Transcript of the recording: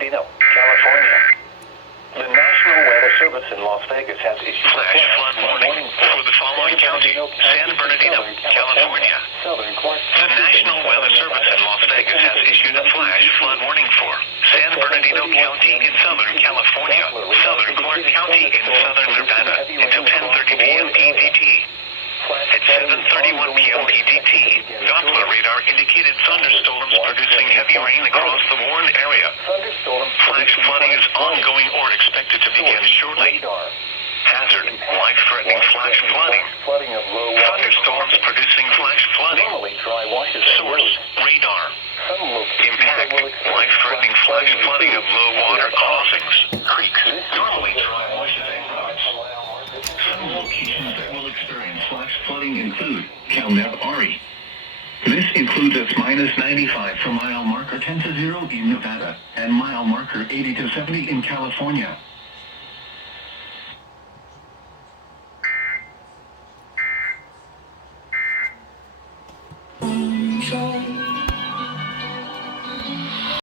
Bernardino, California. The National Weather Service in Las Vegas has issued flash flood warning for the following county: San Bernardino, California. The National Weather Service in Las Vegas has issued a flash flood warning for San Bernardino County in Southern California, Southern Clark County in Southern Nevada until 10:30 p.m. EDT. At 7:31 p.m. EDT, Doppler radar indicated thunderstorms producing heavy rain across the Warren area. Flash flooding is ongoing or expected to begin shortly. Hazard: life-threatening flash flooding. Thunderstorms producing flash flooding. Source: radar. Impact: life-threatening flash flooding of low water crossings, creeks, normally dry washes and rivers. Some locations that will experience flash flooding include Calneb Ari. This includes its -95 for mile marker 10 to 0 in Nevada and mile marker 80 to 70 in California.